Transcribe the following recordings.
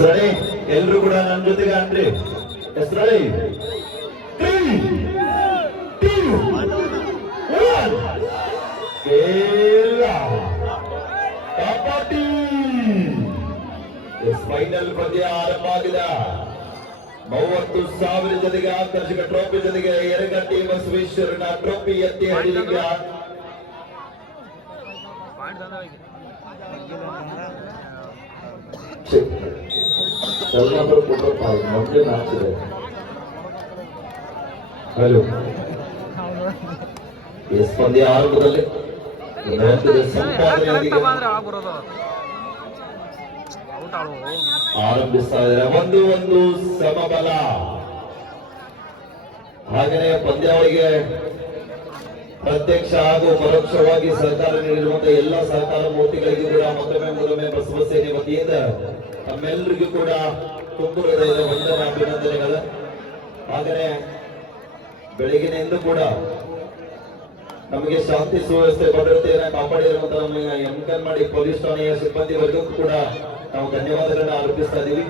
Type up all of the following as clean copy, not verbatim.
ಸರಿ, ಎಲ್ರು ಕೂಡ ನನ್ನ ಜೊತೆಗೆ ಅನ್ರಿ. ಹೆಸರಳಿ ಫೈನಲ್ ಪಂದ್ಯ ಆರಂಭ ಆಗಿದೆ. 30,000 ಜೊತೆಗೆ ಆಕರ್ಷಕ ಟ್ರೋಫಿ ಜೊತೆಗೆ ಯರಗಟ್ಟಿ ಬಸವೇಶ್ವರನ ಟ್ರೋಫಿ ಎತ್ತಿ ಹಿಡಿಲಿಕ್ಕೆ ಮುಂದೆ ಮ್ಯಾಚ್ ಇದೆ. ಹಲೋ, ಎಸ್ ಪಂದ್ಯ ಆರಂಭದಲ್ಲಿ ಆರಂಭಿಸ್ತಾ ಇದ್ದಾರೆ. ಒಂದು ಸಮಬಲ. ಹಾಗೆಯೇ ಪಂದ್ಯಾವಳಿಗೆ ಪ್ರತ್ಯಕ್ಷ ಹಾಗೂ ಪರೋಕ್ಷವಾಗಿ ಸಹಕಾರ ನೀಡಿರುವಂತಹ ಎಲ್ಲ ಸಹಕಾರ ಮೂರ್ತಿಗಳಿಗೂ ಕೂಡ ಮತ್ತೊಮ್ಮೆ ಬಸವ ಸೇನೆ ವತಿಯಿಂದ ತಮ್ಮೆಲ್ಲರಿಗೂ ಕೂಡ ತುಂಬು ಹೃದಯದ ವಂದನೆ, ಅಭಿನಂದನೆಗಳು. ಹಾಗೆಯೇ ಬೆಳಗಿನಿಂದ ಕೂಡ ನಮಗೆ ಶಾಂತಿ ಸುವ್ಯವಸ್ಥೆ ಭದ್ರತೆಯನ್ನು ಕಾಪಾಡಿರುವಂತಹ ನಮ್ಮ ಎಂಕನ್ಮಾಡಿ ಪೊಲೀಸ್ ಠಾಣೆಯ ಸಿಬ್ಬಂದಿವರೆಗೂ ಕೂಡ ನಾವು ಧನ್ಯವಾದಗಳನ್ನ ಅರ್ಪಿಸ್ತಾ ಇದ್ದೀವಿ.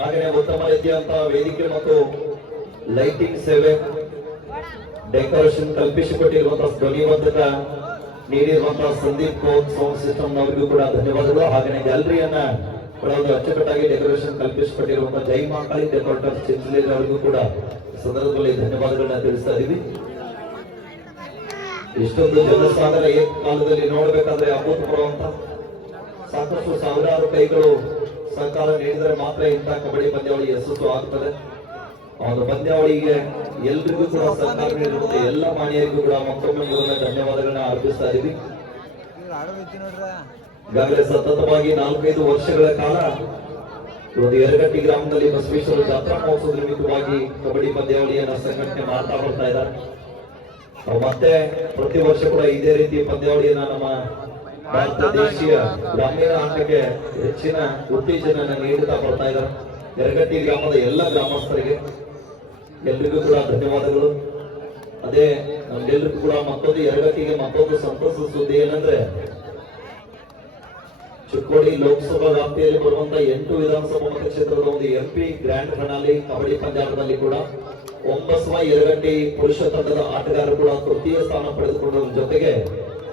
ಹಾಗೆಯೇ ಉತ್ತಮ ರೀತಿಯಂತಹ ವೇದಿಕೆ ಮತ್ತು ಲೈಟಿಂಗ್ ಸೇವೆ, ಡೆಕೋರೇಷನ್ ಕಲ್ಪಿಸಿಕೊಟ್ಟಿರುವಂತಹ ಧ್ವನಿವರ್ಧಕ ನೀಡಿರುವಂತಹ ಸಂದೀಪ್ ಸೌಂಡ್ ಸಿಸ್ಟಮ್ ನವರಿಗೂ ಕೂಡ ಧನ್ಯವಾದಗಳು. ಹಾಗೆಯೇ ಗ್ಯಾಲರಿಯನ್ನ ಕೂಡ ಒಂದು ಅಚ್ಚುಕಟ್ಟಾಗಿ ಡೆಕೋರೇಷನ್ ಕಲ್ಪಿಸಿಕೊಟ್ಟಿರುವಂತಹ ಜೈ ಮಾಕಾಳಿ ಡೆಕೋರೇಟರ್ ಚಿಂಚಲಿ ಅವರಿಗೂ ಕೂಡ ಸಂದರ್ಭದಲ್ಲಿ ಧನ್ಯವಾದಗಳನ್ನ ತಿಳಿಸ್ತಾ ಇದ್ದೀವಿ. ಇಷ್ಟೊಂದು ಜನಸಾಗರ ಏಕಕಾಲದಲ್ಲಿ ನೋಡ್ಬೇಕಾದ್ರೆ ಅಭೂತಪೂರ್ವ ಅಂತ ಸಾಕಷ್ಟು ಸಾವಿರಾರು ಕೈಗಳು ಸಹಕಾರ ನೀಡಿದರೆ ಮಾತ್ರ ಇಂತಹ ಕಬಡ್ಡಿ ಪಂದ್ಯಾವಳಿ ಯಶಸ್ಸು ಆಗ್ತದೆ. ಒಂದು ಪಂದ್ಯಾವಳಿಗೆ ಎಲ್ರಿಗೂ ಕೂಡ ಸಹಕಾರ ನೀಡಿರುವಂತೆ ಎಲ್ಲ ಮಾನ್ಯರಿಗೂ ಕೂಡ ಮತ್ತೊಮ್ಮೆ ಧನ್ಯವಾದಗಳನ್ನ ಅರ್ಪಿಸ್ತಾ ಇದ್ದೀವಿ. ಈಗಾಗಲೇ ಸತತವಾಗಿ 4-5 ವರ್ಷಗಳ ಕಾಲ ಒಂದು ಯರಗಟ್ಟಿ ಗ್ರಾಮದಲ್ಲಿ ಬಸವೇಶ್ವರ ಜಾತ್ರಾ ಮಹೋತ್ಸವದ ನಿಮಿತ್ತವಾಗಿ ಕಬಡ್ಡಿ ಪಂದ್ಯಾವಳಿಯನ್ನ ಸಂಘಟನೆ ಮಾಡ್ತಾ ಬರ್ತಾ ಇದ್ದಾರೆ. ಮತ್ತೆ ಪ್ರತಿ ವರ್ಷ ಕೂಡ ಇದೇ ರೀತಿ ಪಂದ್ಯಾವಳಿಯನ್ನ ನಮ್ಮ ಭಾರತ ದೇಶೀಯ ಗ್ರಾಮೀಣ ಆಟಕ್ಕೆ ಹೆಚ್ಚಿನ ಉತ್ತೇಜನ ನೀಡುತ್ತಾ ಬರ್ತಾ ಇದ್ದಾರೆ. ಯರಗಟ್ಟಿ ಗ್ರಾಮದ ಎಲ್ಲ ಗ್ರಾಮಸ್ಥರಿಗೆ ಎಲ್ರಿಗೂ ಕೂಡ ಧನ್ಯವಾದಗಳು. ಅದೇ ನಮ್ಗೆಲ್ರಿಗೂ ಕೂಡ ಮತ್ತೊಂದು ಯರಗಟ್ಟಿಗೆ ಮತ್ತೊಂದು ಸಂತಸದ ಸುದ್ದಿ ಏನಂದ್ರೆ, ಚಿಕ್ಕೋಡಿ ಲೋಕಸಭಾ ವ್ಯಾಪ್ತಿಯಲ್ಲಿ ಬರುವಂತಹ 8 ವಿಧಾನಸಭಾ ಮತಕ್ಷೇತ್ರದ ಒಂದು ಎಂಪಿ ಗ್ರ್ಯಾಂಡ್ ಫೈನಾಲಿ ಕಬಡ್ಡಿ ಪಂದ್ಯಾಟದಲ್ಲಿ ಕೂಡ ಒಂಬಸ್ವ ಯರಗಟ್ಟಿ ಪುರುಷ ತಂಡದ ಆಟಗಾರರು ಕೂಡ ತೃತೀಯ ಸ್ಥಾನ ಪಡೆದುಕೊಂಡರ ಜೊತೆಗೆ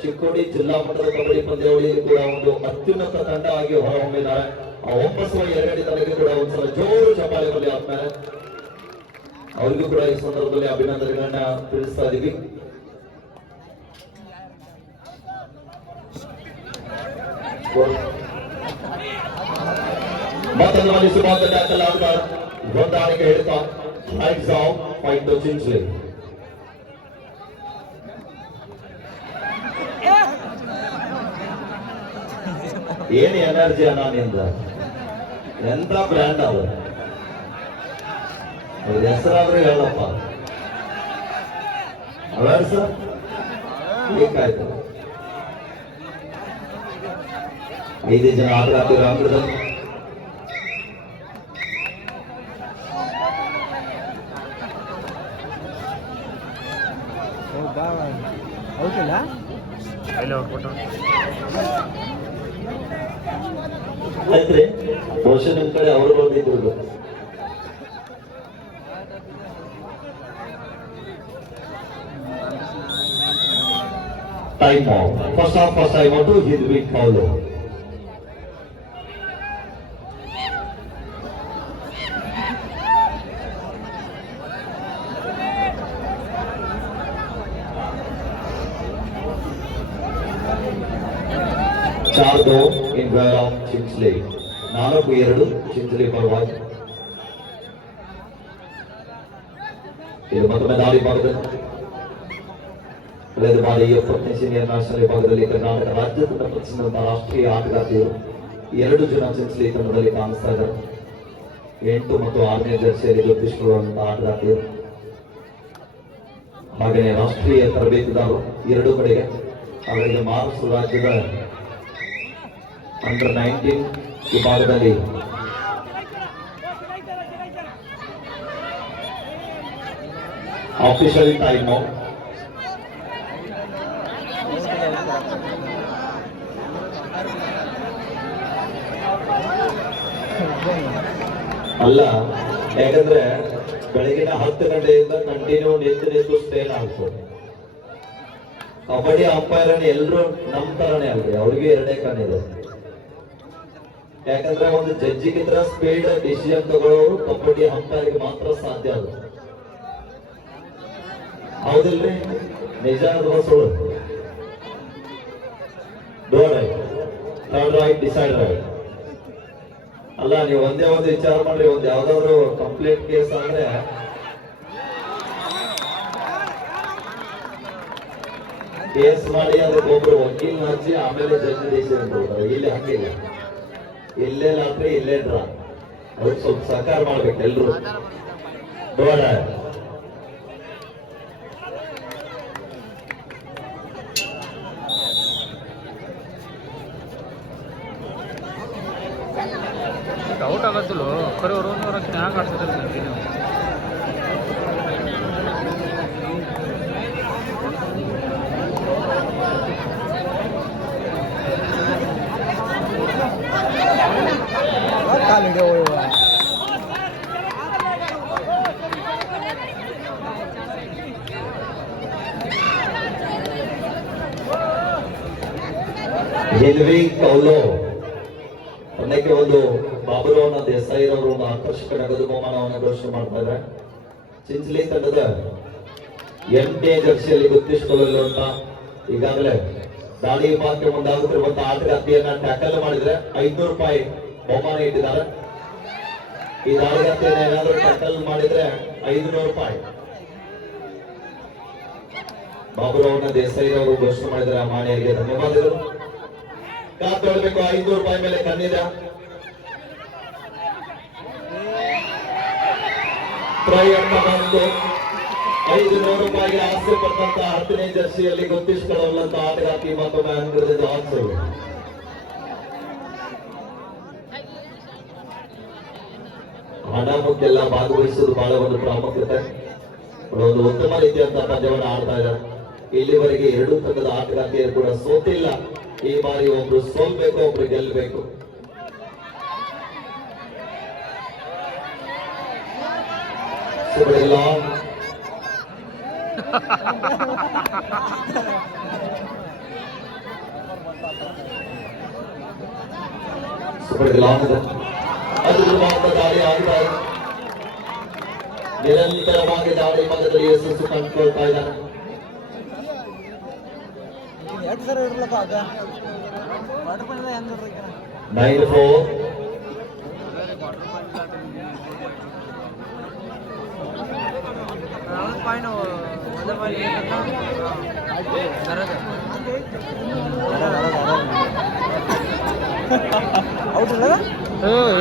ಚಿಕ್ಕೋಡಿ ಜಿಲ್ಲಾ ಮಟ್ಟದ ಕಬಡ್ಡಿ ಪಂದ್ಯಾವಳಿಯಲ್ಲಿ ಕೂಡ ಒಂದು ಅತ್ಯುನ್ನತ ತಂಡ ಆಗಿ ಹೊರಹೊಮ್ಮಿದ್ದಾರೆ. ಆ ಒಂಬಸ್ವ ಯರಗಟ್ಟಿ ತಂಡಕ್ಕೆ ಕೂಡ ಒಂದ್ಸಲ ಜೋರು ಚಪ್ಪಾಳೆ ಬರಲಿ ಆದ್ಮೇಲೆ ಅವ್ರಿಗೂ ಕೂಡ ಈ ಸಂದರ್ಭದಲ್ಲಿ ಅಭಿನಂದನೆಗಳನ್ನ ತಿಳಿಸ್ತಾ ಇದೀವಿ. ಮತದಾನ ಸುಮಾರು ಆಟಗಾರ ಹೊಂದಾಣಿಕೆ ಹೇಳ್ತಾ lights off fight the Chinchali. ಏನ್ ಎನರ್ಜಿ ಅನಿಂದ ಎಂತ ಬ್ರ್ಯಾಂಡ್ ಅವ, ಹೆಸರಾದ್ರೆ ಹೇಳಪ್ಪ. ಅವೇರ್ಸ್ ಬೇಕಾಯ್ತು. 5 ಜನ ಆಟಗಾರ್ತಿರೋ ಅಂಕದಲ್ಲಿ ಆಯ್ತ್ರಿ. ಬಹುಶಃ ನಿಮ್ ಕಡೆ ಅವರು ಬಂದಿದ್ರು. Time out. First time out to hit weak follow. Chardo in favor of Chinchli. 4-2 Chinchli ಪರವಾಗಿ. ಇದು ಮತ್ತೊಮ್ಮೆ ದಾಳಿ ಭಾಗದಲ್ಲಿ ಕಳೆದ ಬಾರಿ 70ನೇ ಸೀನಿಯರ್ ನ್ಯಾಷನಲ್ ವಿಭಾಗದಲ್ಲಿ ಕರ್ನಾಟಕ ರಾಜ್ಯ ತಂಡ ಪ್ರತಿನಿಧಿಸಿದಂತಹ ರಾಷ್ಟ್ರೀಯ ಆಟಗಾರ್ತಿಯರು 2 ಜನ ಚಿಂಚಲಿ ತಂಡದಲ್ಲಿ ಕಾಣಿಸ್ತಾ ಇದ್ದಾರೆ. 8 ಮತ್ತು 6ನೇ ಜರ್ಸಿಯಲ್ಲಿ ಗುರುತಿಸಿಕೊಳ್ಳುವಂತಹ ಆಟಗಾರ್ತಿಯರು. ಹಾಗೆಯೇ ರಾಷ್ಟ್ರೀಯ ತರಬೇತಿದಾರರು 2 ಕಡೆಗೆ. ಹಾಗಾಗಿ ಮಹಾರಾಷ್ಟ್ರ ರಾಜ್ಯದ ಅಂಡರ್-19 ವಿಭಾಗದಲ್ಲಿ ಆಫಿಷಿಯಲ್ ಟೈಮ್ ಔಟ್. ಅಲ್ಲ, ಯಾಕಂದ್ರೆ ಬೆಳಗಿನ 10 ಗಂಟೆಯಿಂದ ಕಂಟಿನ್ಯೂ ನಿಂತು ಸ್ಟೇನ್ ಆಗ್ತದೆ. ಕಬಡ್ಡಿ ಅಂಪೈರ್ ಎಲ್ಲರೂ ನಮ್ ತರನೇ ಅಲ್ರಿ, ಅವ್ರಿಗೆ 2 ಕಣ್ಣಿದೆ. ಯಾಕಂದ್ರೆ ಒಂದು ಜಡ್ಜಿಗಿಂತ ಸ್ಪೀಡ್ ಡಿಸಿಷನ್ ತಗೊಳ್ಳೋರು ಕಬಡ್ಡಿ ಅಂಪೈರ್ಗೆ ಮಾತ್ರ ಸಾಧ್ಯ ಅದು. ಹೌದಿಲ್ರಿ? ನಿಜ ಅಥವಾ ಸುಳ್ಳು? Do raid, third raid, decide raid. ಅಲ್ಲ, ನೀವು ಒಂದೇ ಒಂದು ವಿಚಾರ ಮಾಡ್ರಿ, ಒಂದು ಯಾವ್ದಾದ್ರು ಕಂಪ್ಲೇಂಟ್ ಕೇಸ್ ಅಂದ್ರೆ ಕೇಸ್ ಮಾಡಿ ಅದಕ್ಕೆ ಒಬ್ರು ವಕೀಲ್ ಹಚ್ಚಿ ಆಮೇಲೆ ಜಡ್ಜ್ ಡಿಸಿಷನ್ ಕೊಡ್ತಾರೆ. ಇಲ್ಲಿ ಹಂಗಿಲ್ಲ, ಇಲ್ಲೇ ಲಾಟ್ರಿ ಇಲ್ಲೇ ಡ್ರಾ. ಅವ್ರಿಗೆ ಸ್ವಲ್ಪ ಸಹಕಾರ ಮಾಡ್ಬೇಕು ಎಲ್ರು. ನೋಡ ಡೌಟ್ ಆಗತ್ತಿಲ್ಲ ಖರೆ ಅವರು ಹ್ಯಾಂಗ ಆಡ್ತಿದ್ದಾರೆ. ಹಿಲ್ವಿ ಕೌಲೋ ಅನ್ನಕ್ಕೆ ಒಂದು ಬಾಬುರಾವ್ ದೇಸಾಯಿರವರು ಒಂದು ಆಕರ್ಷಕ ನಗದು ಬಹುಮಾನವನ್ನು ಘೋಷಣೆ ಮಾಡ್ತಾ ಇದ್ದಾರೆ. ಚಿಂಚಲಿ ತಂಡದ 8ನೇ ಜರ್ಸಿಯಲ್ಲಿ ಗುರುತಿಸಿಕೊಳ್ಳುವಂತ ಈಗಾಗಲೇ ದಾಳಿ ವಿಭಾಗಕ್ಕೆ ಮುಂದಾಗುತ್ತಿರುವಂತ ಆಟಗಾರ್ತಿಯನ್ನ ಟ್ಯಾಕಲ್ ಮಾಡಿದ್ರೆ 500 ರೂಪಾಯಿ ಬಹುಮಾನ ಇಟ್ಟಿದ್ದಾರೆ. ಈ ದಾಳಿಗಾರ್ತಿಯನ್ನ ಏನಾದ್ರೂ ಟ್ಯಾಕಲ್ ಮಾಡಿದ್ರೆ 500 ರೂಪಾಯಿ. ಬಾಬುರಾವ್ ದೇಸಾಯಿರವರು ಘೋಷಣೆ ಮಾಡಿದರೆ ಆ ಮಾಣಿಯರಿಗೆ ಧನ್ಯವಾದಗಳು. ಕಾತೊಳ್ಬೇಕು, 500 ರೂಪಾಯಿ ಮೇಲೆ ಕಣ್ಣಿದೆ. ಪ್ರಯತ್ನ ಬಂದು 500 ರೂಪಾಯಿಗೆ ಆಸೆ ಪಟ್ಟಂತ 10ನೇ ಜರ್ಸಿಯಲ್ಲಿ ಗುರುತಿಸಿಕೊಳ್ಳುವಂತ ಆಟಗಾರ್ತಿ ಮತ್ತೊಮ್ಮೆ ಅಂಗದಿಂದ ಆಸರು. ಹಣ ಮುಖ್ಯೆಲ್ಲ ಭಾಗವಹಿಸುವುದು ಬಹಳ ಒಂದು ಪ್ರಾಮುಖ್ಯತೆ. ಒಂದು ಉತ್ತಮ ರೀತಿಯಂತ ಪಂದ್ಯವನ್ನು ಆಡ್ತಾ ಇದ್ದಾರೆ. ಇಲ್ಲಿವರೆಗೆ 2 ತಂಡದ ಆಟಗಾರ್ತಿಯರು ಕೂಡ ಸೋತಿಲ್ಲ. ಈ ಬಾರಿ ಒಬ್ರು ಸೋಲ್ಬೇಕು, ಒಬ್ರು ಗೆಲ್ಲಬೇಕು. ಸುಬ್ರಹ್ಮಣ್ಯ ಅದ್ಭುತವಾದ ದಾಳಿ ಆಗ್ತಾ ಇದೆ. ನಿರಂತರವಾಗಿ ದಾಳಿ ಮಧ್ಯದಲ್ಲಿ ಯಶಸ್ಸು ಕಂಡುಕೊಳ್ತಾ ಇದ್ದಾನೆ. 9-4.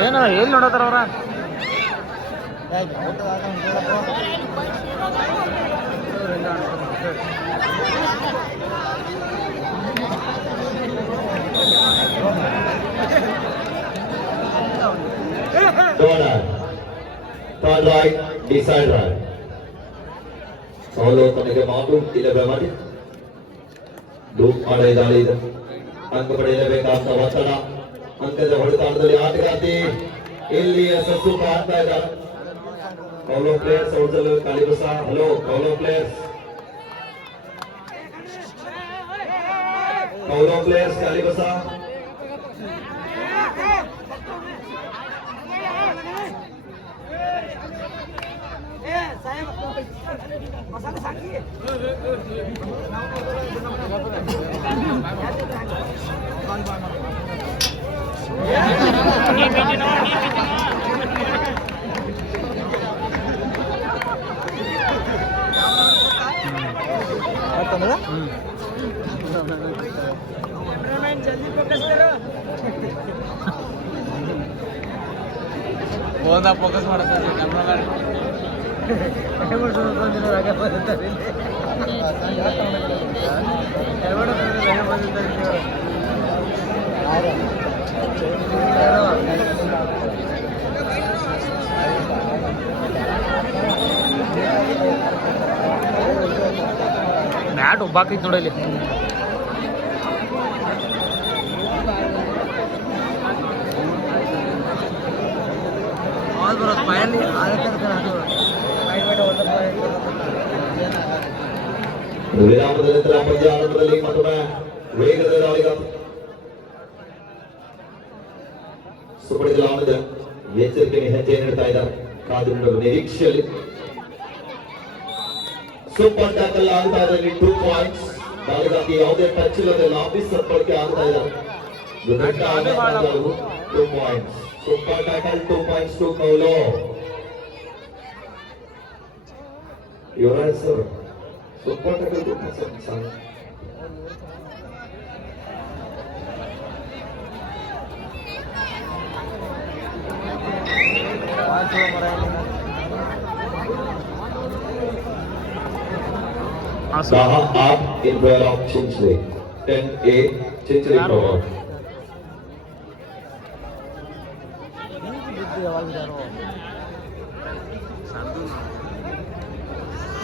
ಏನ ಎಲ್ಲಿ ನೋಡತ್ತಾರ ಅವ್ರ? Third right, decide right. ಸೋಲು ತನಗೆ ಮಾತು ಇಲ್ಲವೇ ಮಾಡಿ ಲೂಪ್ ಮಾಡಿದಾಳೆ. ಇದು ಅಂಕ ಪಡೆಯಲೇಬೇಕಾದ ಒತ್ತಡ, ಅಂಕದ ಹೊಡೆತಾಟದಲ್ಲಿ ಆಟಗಾರ್ತಿ ಇಲ್ಲಿ ಯಶಸ್ಸು ಕಾಣ್ತಾ ಇದ್ದಾರೆ. ಕೌಲೋ ಪ್ಲೇಯರ್ಸ್ ಔಟಲ್ಲಿ ಕಾಲಿಬಸ. Hello Kaulo players, Kaulo players ಕಾಲಿಬಸ. ಫೋಕಸ್ ಮಾಡ್ತಾರೆ ಮ್ಯಾಟ್ ಒಬ್ಬಾಕೈತಿ ನೋಡಲಿ. ವಿರಾಮದ ನಂತರ ಪಂದ್ಯ ಆರಂಭದಲ್ಲಿ ಮತ್ತೊಮ್ಮೆ ವೇಗದ ದಾಳಿಗಾರ ಸುಪಡಿದ ಆನಂದ ಎಚ್ಚರಿಕೆ ಹೆಜ್ಜೆ ನೀಡ್ತಾ ಇದ್ದಾರೆ. ಕಾದು ನೋಡುವ ನಿರೀಕ್ಷೆಯಲ್ಲಿ ಸೂಪರ್ ಟ್ಯಾಕಲ್ ಆಗ್ತಾ ಇದೆ. 2 ಪಾಯಿಂಟ್ಸ್. ದಾಳಿಗಾಗಿ ಯಾವುದೇ ಟಚ್ ಇಲ್ಲದೆ ಲಾಬಿ ಸಪ್ಪಳಿಕೆ ಆಗ್ತಾ ಇದ್ದಾರೆ. 2 points. Super tackle 2 points to Kaulo. Yuvraj sir super tackle sir Saha up in favor of Chinchli. 10A Chinchli cover.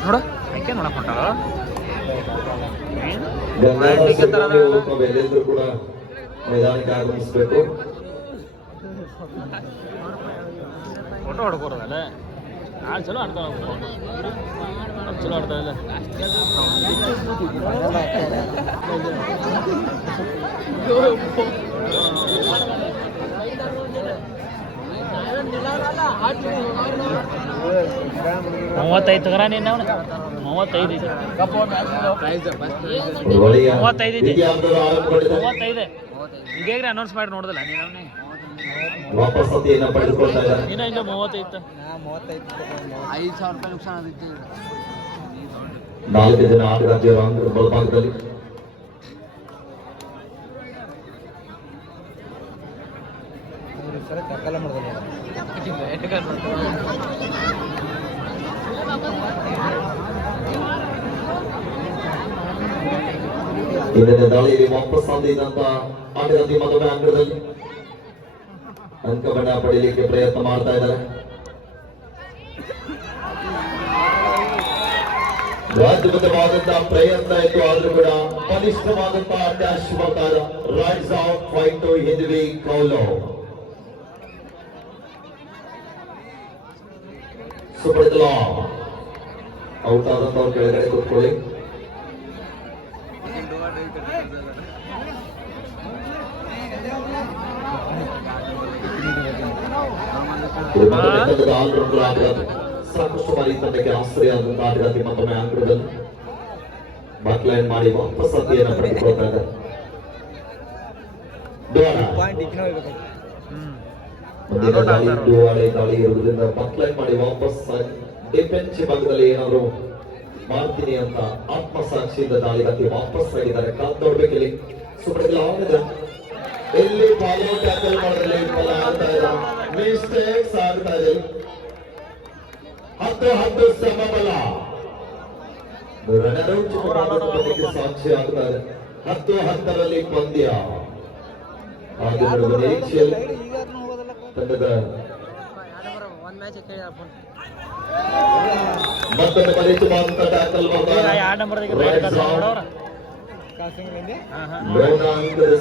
ನೋಡ ಯಾಕೆ ನೋಡಕ್ ಹೊಂಟಾರ ಎಲ್ಲರೂ ಕೂಡ ಮೈದಾನಕ್ಕೆ ಆಗಮಿಸಬೇಕು. ಫೋಟೋ ಹೊಡ್ಕೋರದಲ್ಲ ಆಡ್ ಚಲೋ ಆಡ್ತಾವ ಚಲೋ ಆಡ್ತಾ ಇಲ್ಲ. ಮೂವತ್ತೈದು ತಗರ ನೀನು 35 ಈಗೇಗ್ರೆ ಅನೌನ್ಸ್ ಮಾಡಿ ನೋಡಿದಲ್ಲ ನೀನು ವಾಪಸ್ಸತಿಯನ್ನು ಪಡೆದುಕೊಳ್ತಾ ಇದ್ದಾರೆ. ನೀನು ಇಂದ 35 5,000 ರೂಪಾಯಿ ನುಕ್ಸಾನ ಆದಿತ್ತು. 4 ಜನ ಆಟಗಾರರು ಬಲಭಾಗದಲ್ಲಿ ಇಂದಿನ ದಾಳಿಯಲ್ಲಿ ವಾಪಸ್ ಆದಂತ ಆಟಗಾರ್ತಿ ಮತ್ತೊಮ್ಮೆ ಅಂಗಡದಲ್ಲಿ ಅಂಕಬಣ್ಣ ಪಡೆಯಲಿಕ್ಕೆ ಪ್ರಯತ್ನ ಮಾಡ್ತಾ ಇದ್ದಾರೆ. ಅದ್ಭುತವಾದಂತಹ ಪ್ರಯತ್ನ ಇತ್ತು, ಆದ್ರೂ ಕೂಡ ಬಲಿಷ್ಠವಾದಂತಹ ಡ್ಯಾಶ್ ಬರ್ತಾರ. ರೈಸ್ ಔಟ್ ಫೈಟ್ ಟು ಹಿಂದ್ವಿ ಕೌಲೋ. ಸುಪಡಿತಲ ಔಟ್ ಆದಂತವ್ರು ಕೆಳಗಡೆ ಕೂತ್ಕೊಳ್ಳಿ. ಆಲ್ರೌಂಡರ್ ಆಟಗಾರ ಸಾಕಷ್ಟು ಬಾರಿ ತಂಡಕ್ಕೆ ಆಶ್ರಯ ಆದಂತಹ ಆಟಗಾರ್ತಿ ಮತ್ತೊಮ್ಮೆ ಅಂಕಣದಲ್ಲಿ ಬ್ಯಾಕ್ಲೈನ್ ಮಾಡಿ ವಾಪಸ್ ಅತಿಯನ್ನು ಪಡೆದುಕೊಳ್ತಾ ಇದ್ದಾರೆ. ದಾಳಿ ಇರುವುದರಿಂದ ಬ್ಯಾಕ್ಲೈನ್ ಮಾಡಿ ವಾಪಸ್ ಡಿಫೆನ್ಸ್ ಭಾಗದಲ್ಲಿ ಏನಾದ್ರು ಮಾಡ್ತೀನಿ ಅಂತ ಆತ್ಮಸಾಕ್ಷಿಯಿಂದ ದಾಳಿಗಾಗಿ ವಾಪಸ್ ಆಗಿದ್ದಾರೆ. ಕಾದ್ ನೋಡ್ಬೇಕಿಲ್ಲಿ ಸುಪಡಿತಲ ಎಲ್ಲಿ ಫಾಲೋ ಟ್ಯಾಕಲ್ ಮಾಡೋದ್ರಲ್ಲಿ ವಿಫಲ ಆಗ್ತಾ ಇದೆ, ಮಿಸ್ಟೇಕ್ಸ್ ಆಗ್ತಾ ಇದೆ. 10 ಸಮಬಲ ಸಾಕ್ಷಿ ಆಗ್ತಾ ಇದೆ. 10-10ರಲ್ಲಿ ಪಂದ್ಯ ಆಗಿರುವ ನಿರೀಕ್ಷೆಯಲ್ಲಿ ತಂಡದ ಮತ್ತೊಂದು ಬಲಿಷ್ಠವಾದಂತಹ ಟ್ಯಾಕಲ್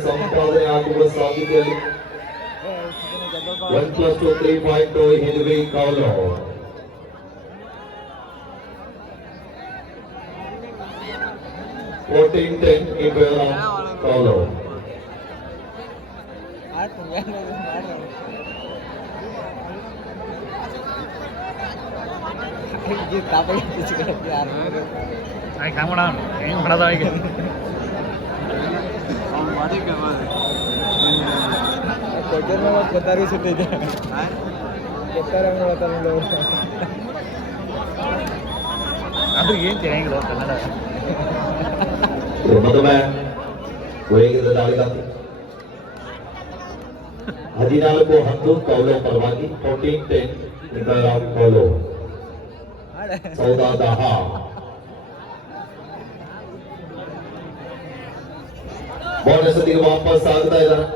ಸಂಪಾದನೆ ಆಗುವ ಸಾಧ್ಯತೆಯಲ್ಲಿ 1+2 3.2 ಹಿಂದ್ವಿ ಕೌಲೋ. ಕೌಲೋ ಅದು ಏನ್ ಚೆನ್ನಾಗಿಲ್ಲ ಕನ್ನಡ. ಮತ್ತೊಮ್ಮೆ ವೇಗದ ದಾಳಿಗಾತಿ 14-10 ಕೌಲೋ ಪರವಾಗಿ. 14-10 ಕೌಲೋ. ಸೌದಾದಹ ಬೋನಸ್ ಅತಿಗೆ ವಾಪಸ್ ಆಗ್ತಾ ಇದ್ದಾರೆ.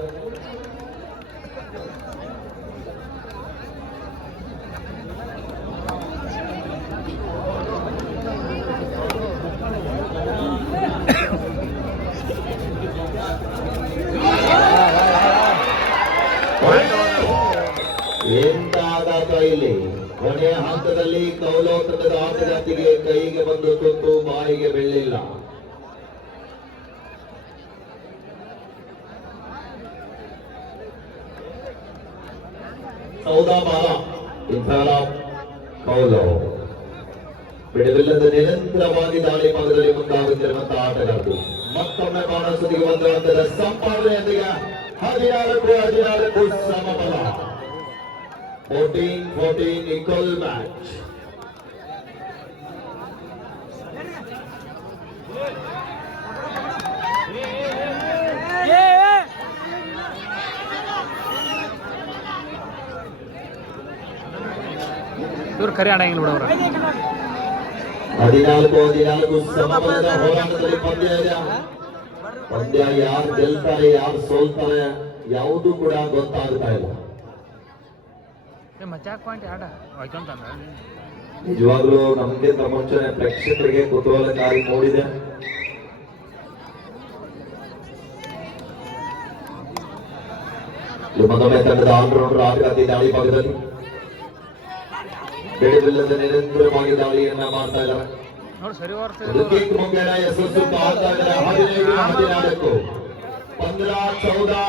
ಎಂತ ಆಘಾತ ಇಲ್ಲಿ. ಕೊನೆಯ ಹಂತದಲ್ಲಿ ಕೌಲೋತಕದ ಆಟಗಾರ್ತಿಗೆ ಕೈಗೆ ಬಂದು ತುತ್ತು ಬಾಯಿಗೆ ಬೀಳಲಿಲ್ಲ. ಸೌದಾ ಬಾಲ ಇಂಥರ ಕೌಲೋ ಬಿಡುವಿಲ್ಲದ ನಿರಂತರವಾಗಿ ದಾಳಿ ಭಾಗದಲ್ಲಿ ಮುಂದಾಗುತ್ತಿರುವಂತಹ ಆಟಗಾರ್ತಿ. ಮತ್ತೊಮ್ಮೆ ಕಾಣಿಸುತ್ತಿಗೆ ಬಂದ ಸಂಪಾದನೆಯೊಂದಿಗೆ 14 ಸಮಬಲ. 14 equal match. ಇವ್ರು ಕರೆ ಆಡಂಗಿಲ್ಲ ಬಿಡವ್ರ. 14 ಸಮಬಲದ ಹೋರಾಟದಲ್ಲಿ ಪಂದ್ಯ ಇದೆ. ಪಂದ್ಯ ಯಾರು ಗೆಲ್ತಾರೆ ಯಾರು ಸೋಲ್ತಾರೆ ಯಾವುದು ಕೂಡ ಗೊತ್ತಾಗ್ತಾ ಇಲ್ಲ. ಮಚ್ಚಾಕ್ ಪಾಯಿಂಟ್ ಆಡ ವಾಯ್ಕೊಂತಾನ. ನಿಜವಾಗ್ಲೂ ನಮ್ಗಿಂತ ಮುಂಚೆನೆ ಪ್ರೇಕ್ಷಕರಿಗೆ ಕುತೂಹಲಕಾರಿ ಮೂಡಿದೆ. ಮತ್ತೊಮ್ಮೆ ತಂಡದ ಆಲ್ರೌಂಡರ್ ಆಟಗಾರ್ತಿ ದಾಳಿ ಭಾಗದಲ್ಲಿ ಬಿಡುವಿಲ್ಲದ ನಿರಂತರವಾಗಿ ದಾಳಿಯನ್ನ ಮಾಡ್ತಾ ಇದ್ದಾರೆ. ನೋಡಿ ಸರಿ ಋತಿಕ್ ಮುಂಗಡ ಯಶಸ್ಸು ಮಾಡ್ತಾ ಇದ್ದಾರೆ. 15-14 15-14.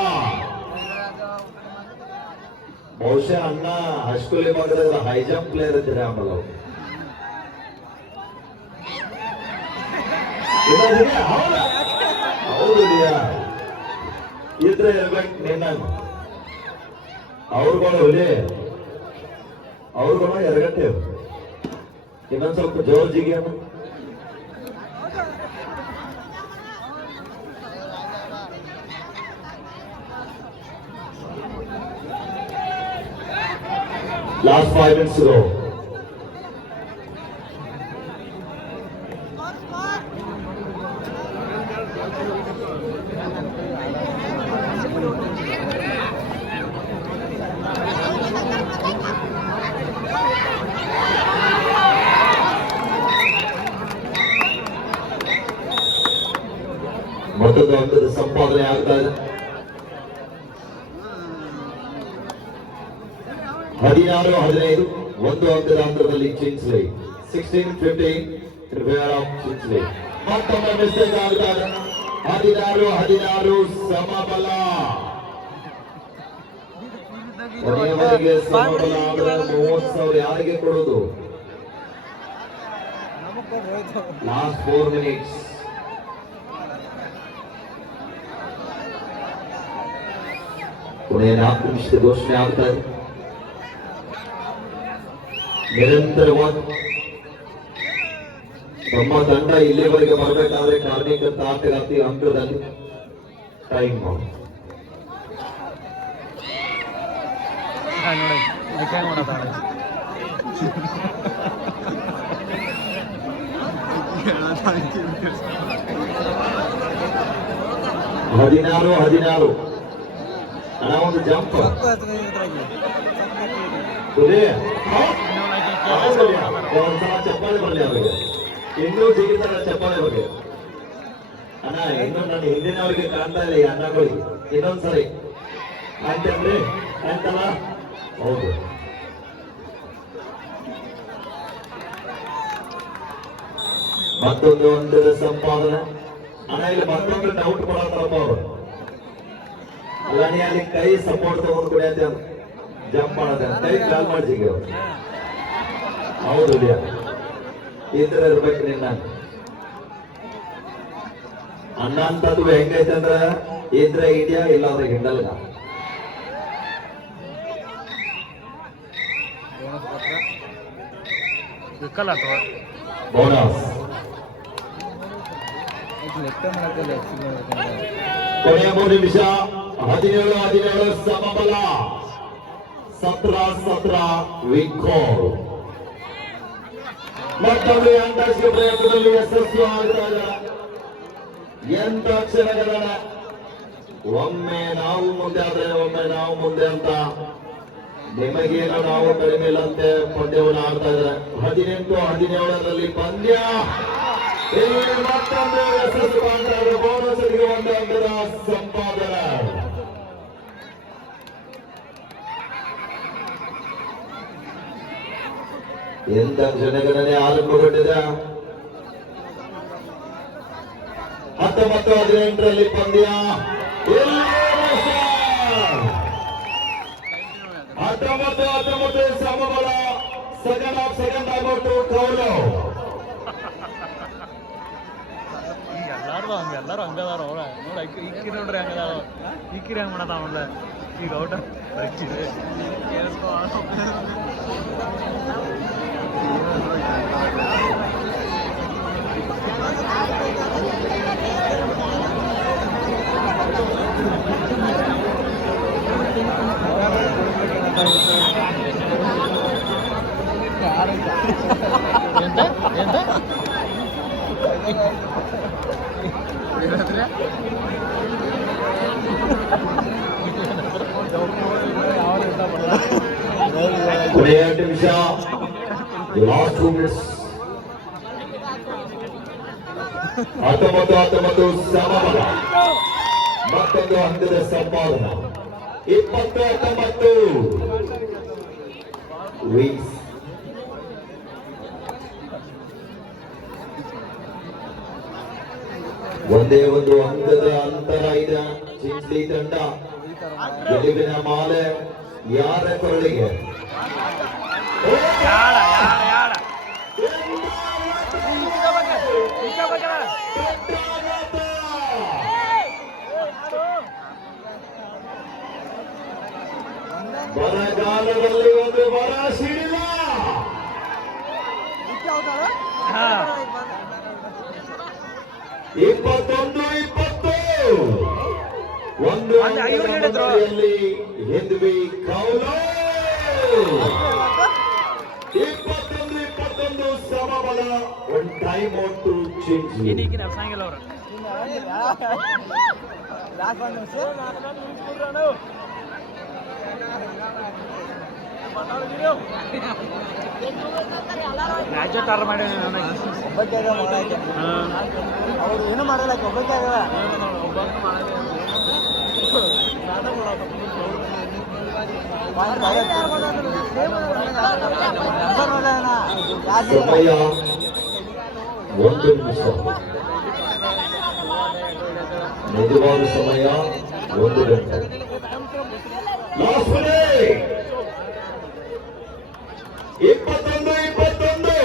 ಬಹುಶಃ ಅಣ್ಣ ಹೈಸ್ಕೂಲ್ ಭಾಗದ ಹೈ ಜಂಪ್ ಪ್ಲೇಯರ್ ಇದ್ದಾರೆ. ಆಮೇಲೆ ಹೌದು ಇದ್ರೆ ಇರ್ಬೇಕು. ನಿನ್ನ ಅವ್ರುಗಳು ಹುಲಿ ಅವ್ರುಗಳು ಎರಗಟ್ಟೆ ಇನ್ನೊಂದ್ ಸ್ವಲ್ಪ ಜೋರ್ ಜಿಗಿ. Last 5 minutes to go. ಮತ್ತೊಂದು ಹಂತದ ಸಂಪಾದನೆ ಆಗ್ತಾ ಇದೆ. 16-15 ಒಂದು ಅಂಕದ ಅಂತರದಲ್ಲಿ ಚಿನ್ಸ್ಲೆ. 16-15 ಚಿನ್ಸ್ಲೆ. ಮತ್ತೊಮ್ಮೆ ಮಿಸ್ಟೇಕ್ ಆಗ್ತಾ ಇದೆ. 16-16 ಸಮಬಲ. ಕೊನೆಯವರೆಗೆ ಸಮಬಲ ಆದ್ರೆ 30,000 ಯಾರಿಗೆ ಕೊಡೋದು? Last 4 minutes. ಕೊನೆಯ 4 ನಿಮಿಷದ ಘೋಷಣೆ ಆಗ್ತಾ ಇದೆ. ನಿರಂತರವಾಗಿ ತಮ್ಮ ತಂಡ ಇಲ್ಲಿವರೆಗೆ ಬರಬೇಕಾದ್ರೆ ಕಾರ್ಮಿಕರ ಆಟಗಾರ್ತಿ ಅಂಕದಲ್ಲಿ ಟೈಮ್ ನೋಡಿ ಡಿಫೈನ್ ಮಾಡೋದಾಡ. 16-16 ಅಣ್ಣ ಒಂದು ಜಂಪ್ ಒಂದ್ಸಲ ಚಪ್ಪಾಳೆ ಬರಲಿ ಅವರಿಗೆ. ಇನ್ನೂ ಜಿಗಿತಾರ ಚಪ್ಪಾಳೆ ಬಗ್ಗೆ. ಅಣ್ಣ ಇನ್ನು ನನ್ನ ಹಿಂದಿನವರಿಗೆ ಕಾಣ್ತಾ ಇಲ್ಲ ಈ ಅಣ್ಣಗಳಿಗೆ. ಇನ್ನೊಂದ್ಸರಿ ಅಂತಂದ್ರೆ ಅಂತಲ್ಲ. ಹೌದು ಮತ್ತೊಂದು ಒಂದರ ಸಂಪಾದನೆ. ಅಣ್ಣ ಇಲ್ಲಿ ಮತ್ತೊಂದು ಡೌಟ್ ಕೊಡತ್ತಾರಪ್ಪ ಅವರು. ಅಲ್ಲ ನೀ ಅಲ್ಲಿ ಕೈ ಸಪೋರ್ಟ್ ತಗೊಂಡು ಕೊಡಿ ಅಂತ ಜಂಪ್ ಮಾಡದೆ ಕೈ ಕಾಲ್ ಮಾಡಿ ಜಿಗಿ ಅವರು. ಹೌದು ಈ ತರ ಇರ್ಬೇಕು ನಿನ್ನ ಅನ್ನ ಅಂತದ್ದು ಹೆಂಗೈತೆ ಅಂದ್ರ ಇದ್ರೆ ಇಂಡಿಯಾ ಇಲ್ಲಾಂದ್ರೆ ಹಿಂಡಲ್ಗ. ಬೋನಸ್ ಕೊನೆಯ 3 ನಿಮಿಷ. 17-17 ಸಮಬಲ. 17-17 ವಿಕೋಲ್. ಮತ್ತೊಮ್ಮೆ ಅಂದಾಜಿಗೆ ಪ್ರಯತ್ನದಲ್ಲಿ ಯಶಸ್ವಿ ಆಗ್ತಾ ಇದ್ದಾರೆ. ಎಂತ ಕ್ಷಣಗಳ. ಒಮ್ಮೆ ನಾವು ಮುಂದೆ ಆದ್ರೆ ಒಮ್ಮೆ ನಾವು ಮುಂದೆ ಅಂತ ನಿಮಗೇನು ನಾವು ಕಡಿಮೆ ಇಲ್ಲಂತೆ ಪಂದ್ಯವನ್ನು ಆಡ್ತಾ ಇದ್ದಾರೆ. 18-17 ಪಂದ್ಯ. ಇಲ್ಲಿ ಮತ್ತೊಂದು ಯಶಸ್ವಿ ಮಾಡ್ತಾ ಇದ್ದಾರೆ. ಬೋನಸ್ ಒಂದು ಅಂಕದ ಸಂಪಾದನೆ. ಎಂತ ಜನಗಣನೆ ಆರಂಭಗೊಂಡಿದೆ. 19-18ರಲ್ಲಿ ಪಂದ್ಯ 19-19 ಸಮಬಲ. Second time cowl. ಈಗ ಎಲ್ಲರೂ ಹಂಗದಾರ ಅವ್ರ ನೋಡ ಇಕ್ಕಿ ನೋಡ್ರಿ ಹಂಗದಾರ ಇಕ್ಕಿರಿ ಹಂಗ ಮಾಡದ ಅವನ್ಲ ಈಗ ಔಟ ಹಚ್ಚಿದೆ ಎಂತ ಎಂತ ಕೊನೆಯ ನಿಮಿಷ, ಲಾಸ್ಟ್ 2 ಮಿನಿಟ್ಸ್. 19-19 ಸಮಬಲ. ಮತ್ತೊಂದು ಹಂತದ ಸಂಪಾದನ. 20-19 ವೀಕ್ಸ್. ಒಂದೇ ಒಂದು ಅಂಕದ ಅಂತರ ಇದೆ. ಚಿಂಚಲಿ ತಂಡ ಗೆಲುವಿನ ಮಾಲೆ ಯಾರ ಕೊರಳಿಗೆ? ಬರಗಾಲದಲ್ಲಿ ಒಂದು ಬರ ಸಿಡಿಲ. 21-20 ಒಂದು ಅಂಕದಲ್ಲಿ ಹಿಂದ್ವಿ ಕೌಲು. 21-21 ಸಮಬಲ. ಒಂದು ಟೈಮ್ ಔಟ್ ಟು ಚೇಂಜ್. ಏನೀಗ ಸಾಯಂಕಾಲ ಅವ್ರ ಮ್ಯಾಚ್ ಟಾರ್ ಮಾಡಿ ಅವ್ರು ಏನು ಮಾಡಲ್ಲ ಒಬ್ಬಕ್ಕೆ ಆಗಲ್ಲ. ಸಮಯ 1 ನಿಮಿಷ. ನಿಜವಾದ ಸಮಯ 1 ಗಂಟೆ. Last minute. 21-21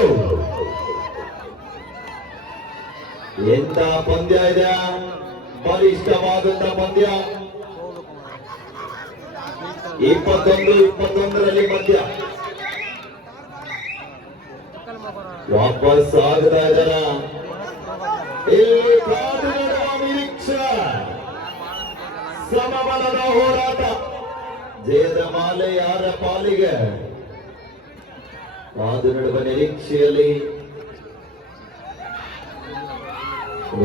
ಎಂತ ಪಂದ್ಯ ಇದೆ. ಬಲಿಷ್ಠವಾದಂತ ಪಂದ್ಯ. 21-21ರಲ್ಲಿ ಮಧ್ಯ ವಾಪಸ್ ಆಗ್ತಾ ಇದ್ದಾರ. ಇಲ್ಲಿ ಕಾದು ನೋಡುವ ನಿರೀಕ್ಷೆ. ಸಮಬಲದ ಹೋರಾಟ. ಜಯದ ಮಾಲೆ ಯಾರ ಪಾಲಿಗೆ? ಕಾದು ನೋಡುವ ನಿರೀಕ್ಷೆಯಲ್ಲಿ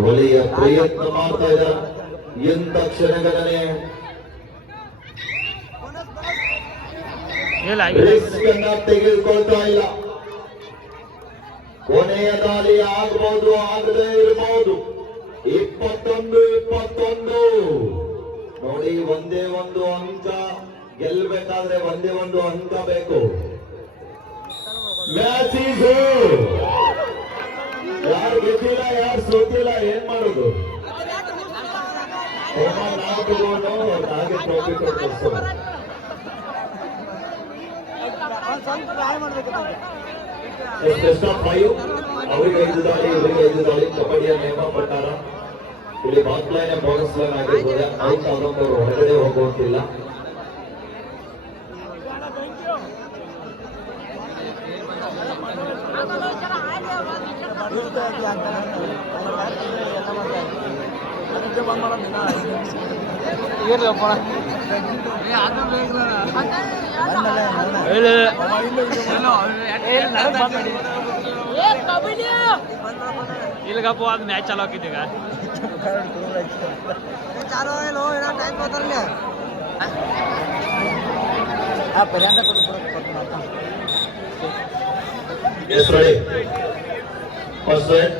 ಒಳ್ಳೆಯ ಪ್ರಯತ್ನ ಮಾಡ್ತಾ ಇದ್ದಾರೆ. ಎಂತ ಕ್ಷಣಗಣನೆ. ರಿಸ್ಕ್ ಅನ್ನ ತೆಗೆದುಕೊಳ್ತಾ ಇಲ್ಲ. ಕೊನೆಯ ದಾಳಿ ಆಗಬಹುದು, ಆಗದೇ ಇರಬಹುದು. 21-21 ನೋಡಿ. ಒಂದೇ ಒಂದು ಅಂಕ ಗೆಲ್ಲಬೇಕಾದ್ರೆ ಒಂದೇ ಒಂದು ಅಂಕ ಬೇಕು. ಮ್ಯಾಚ್ ಈಸ್ ಯಾರು ಗೆದ್ದಿಲ್ಲ, ಯಾರು ಸೋತಿಲ್ಲ, ಏನ್ ಮಾಡೋದು? ನಾವು ತಗೊಂಡು ಹಾಗೆ ಟ್ರೋಫಿ ಕೊಡ್ತಾರೆ. Best of 5. ಅವರಿಗೆ 5 ದಾಳಿ, ಇವರಿಗೆ 5 ದಾಳಿ. ಕಬಡ್ಡಿಯ ನಿಯಮ ಪ್ರಕಾರ ಇಲ್ಲಿ ಬಾತ್ ಲೈನ್ ಬೋನಸ್ ಲೈನ್ ಆಗಿರ್ಬೋದು. ಔಟ್ ಆದವರು ಹೊರಗಡೆ ಹೋಗುವಂತಿಲ್ಲ. ಇಲ್ಲಿಗಪ್ಪ ಅದು ಮ್ಯಾಚ್ ಚಾಲು ಆಗಿದ್ದೀಗ Yes, ready. First set,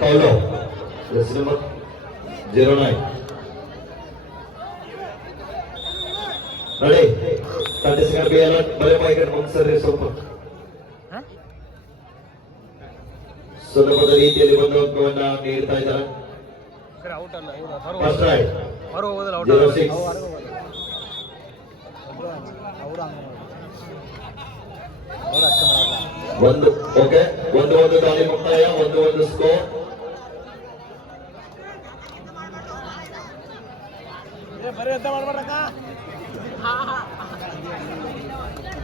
Paulo. Yes, number 09. Ready. 30 seconds be alert. Bale pocket bouncer super. ಸುಲಭದ ರೀತಿಯಲ್ಲಿ ಬಂದು ಅಂಕವನ್ನ ನೀಡ್ತಾ ಇದ್ದಾರೆ. ಔಟ್ ಅಲ್ಲ ಫಸ್ಟ್ ರೈಟ್ ಹೊರ ಹೋಗೋದಿಲ್ಲ ಔಟ್ 06. ಅವ್ರು ಅಷ್ಟೇ ಮಾಡಲ್ಲ. ಒಂದು ಓಕೆ, ಒಂದು ದಾಳಿ ಮುಕ್ತಾಯ, ಒಂದು ಸ್ಕೋರ್. ಬರೀ ಅಂತ ಮಾಡ್ಬೇಡಕ್ಕ.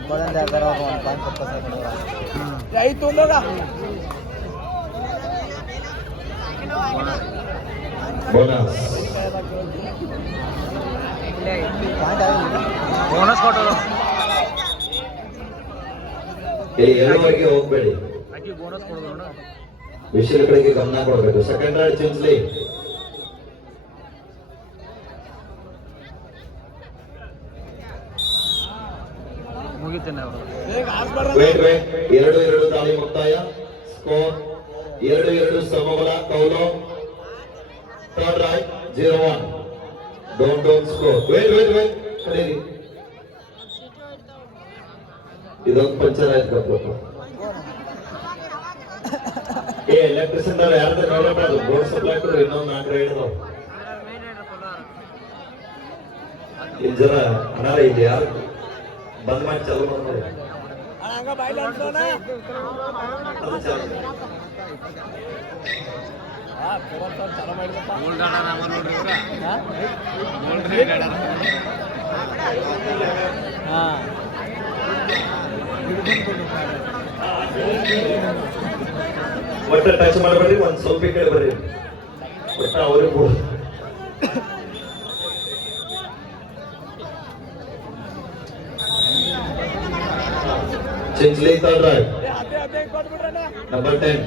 ಬದಂತ ಹೇಳ್ತಾರ ಅವ್ರು, ಒಂದು ಪಾಯಿಂಟ್ ಕೊಡ್ತಾರೆ. ಆಯ್ತು ಒಂದಾಗ ಬೋನಸ್ ಪಾಯಿಂಟ್ ಆಗಿಲ್ಲ. ಬೋನಸ್ ಕೊಟ್ಟರು ಇಲ್ಲಿ 7ವರೆಗೆ ಹೋಗ್ಬೇಡಿ, ಆಕಿ ಬೋನಸ್ ಕೊಡೋದು ವಿಷಯದ ಕಡೆಗೆ ಗಮನ ಕೊಡಬೇಕು. Second ride ಚಿಂಚ್ಲಿ. ಮುಗಿತೇನೆ ಅವರು ವೇಟ್ 2 ದಾಳಿ ಮುಕ್ತಾಯ, ಸ್ಕೋರ್ 2 ಸಮಬಲ. Kaulo third raid 0-1. Down score. Wait ಕರೀರಿ. ಇದೊಂದು ಪಂಚರ್ ಆಯ್ತು ಕಪ್ಪು. ಎಲೆಕ್ಟ್ರಿಷಿಯನ್ ಯಾರ್ದು ನೋಡಬಾರ್ದು, ಬೋರ್ಡ್ ಸಪ್ಲೈ ಕೊಡ್ರಿ. ಇನ್ನೊಂದು 4 ರೈಡ್ ಅದಾವ. ಇಲ್ಲಿ ಜರ ಅನಾರ ಇಲ್ಲಿ ಯಾರು ಬಂದ್ ಮಾಡಿ ಚಾಲು ಮಾಡ್ತಾರೆ. ಹಂಗ ಬಾಯ್ಲಿ ಅನ್ಸೋಣ. ಅದು ಚಾಲು. ಚಲೋ ಮಾಡಿದಪ್ಪ. ಒಟ್ಟ ಟಚ್ ಮಾಡಬೇಡ್ರಿ, ಒಂದ್ ಸ್ವಲ್ಪ ಈ ಕಡೆ ಬರ್ರಿ. ಒಟ್ಟ ಅವ್ರಿಗೆ ಕೊಡು. ಚಿಂಚ್ಲಿ ಥರ್ಡ್ ರೈಟ್ ನಂಬರ್ 10.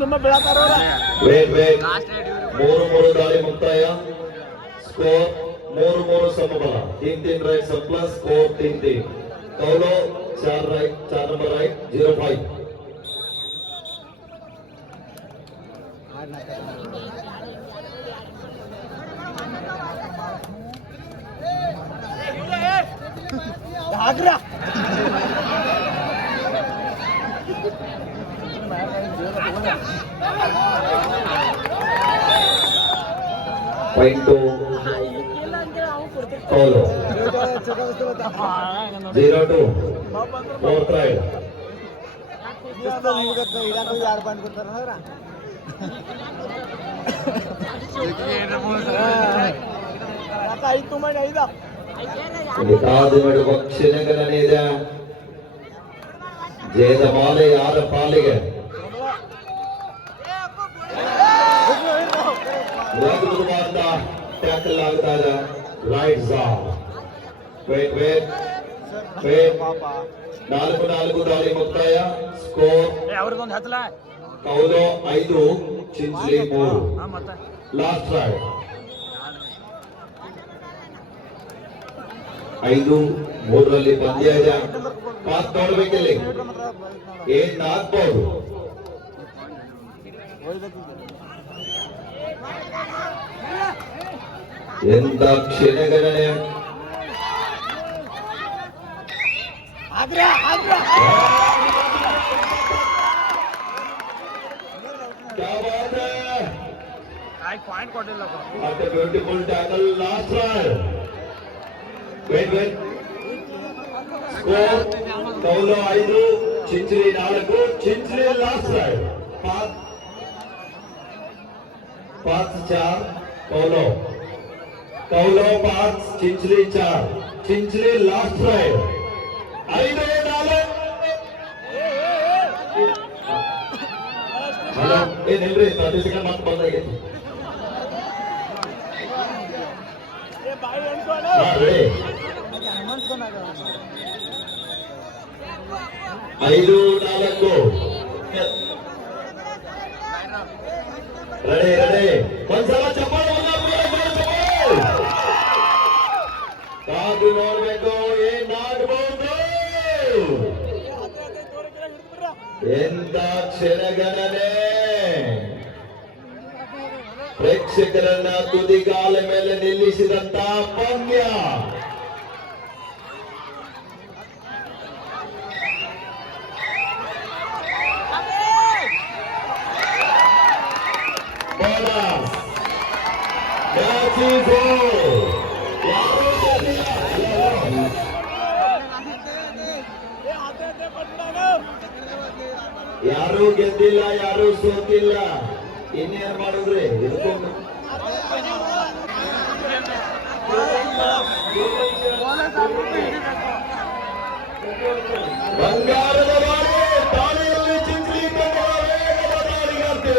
ಸುಮ್ಮ ಬೀಳತಾರ. ವೇಟ್ 3 ದಾಳಿ ಮುಕ್ತಾಯ, score 3 ಸಮಬಲ. 3 right surplus, score 3. ಕೌಲೋ 4 number right 0-5. Agra point to ಕೌಲೋ 0-2. Fourth right. ಯಾರು ಪಾಯಿಂಟ್ ಕೊಡ್ತಾರ ಆಯ್ತು ಮಾಡಿ ಐದ ಇಲ್ಲಿ ಕಾದು ಮಾಡುವ ಕ್ಷಣಗಣನೆ ಇದೆ. ಜಯದ ಮಾಲೆ ಯಾರ ಪಾಲಿಗೆ? ಅದ್ಭುತವಾದ ಟ್ಯಾಕಲ್ ಆಗ್ತಾ ಇದೆ. Right job. ವೇಟ್ 4 ದಾಳಿ ಮುಕ್ತಾಯ, ಸ್ಕೋರ್ ಅವ್ರಿಗೊಂದು ಹತ್ತಲ ಕೌಲೋ 5, ಚಿಂಚ್ಲಿ 3. ಮತ್ತೆ ಲಾಸ್ಟ್ ರೈಡ್ 5-3 ಪಂದ್ಯ ಇದೆ. ಪಾಸ್ ನೋಡ್ಬೇಕಿಲ್ಲಿ ಏನ್ ಆಗ್ಬೋದು. ಎಂತ ಕ್ಷಣಗಣನೆ. ಪಾಯಿಂಟ್ ಕೊಟ್ಟಿಲ್ಲ beautiful tackle. Last raid. Wait score Kaulo 5, Chinchli 4. Chinchli last raid. Pass 4 Kaulo 5, Chinchli 4. Chinchli last raid 5-4. Hello ಏನಿಲ್ರಿ, 30 ಸೆಕೆಂಡ್ ಮತ್ತೆ ಬಂದಾಗೈತಿ. ರೆಡಿ 5-4. ರೆಡಿ ಒಂದ್ಸಲ ಚಪ್ಪಾಳೆ ಕಾದು ನೋಡ್ಬೇಕು ಏನಾಗಬಹುದು. ಎಂತ ಕ್ಷಣಗಣನೆ. ಪ್ರೇಕ್ಷಕರನ್ನ ತುದಿಗಾಲ ಮೇಲೆ ನಿಲ್ಲಿಸಿದಂತ ಪಂದ್ಯ. ಬೋನಸ್. Match is over. ಯಾರೂ ಗೆದ್ದಿಲ್ಲ. ಯಾರೂ ಗೆದ್ದಿಲ್ಲ, ಯಾರೂ ಸೋತಿಲ್ಲ. ಇನ್ನೇನ್ ಮಾಡಿದ್ರಿ ಇದಕ್ಕೊಂದು ಬಂಗಾರದ ಬಾರಿ ತಾಳಿಯಲ್ಲಿ ಚಿಂಚಲಿ ವೇಗದ ದಾಳಿಗಾರ್ತಿ.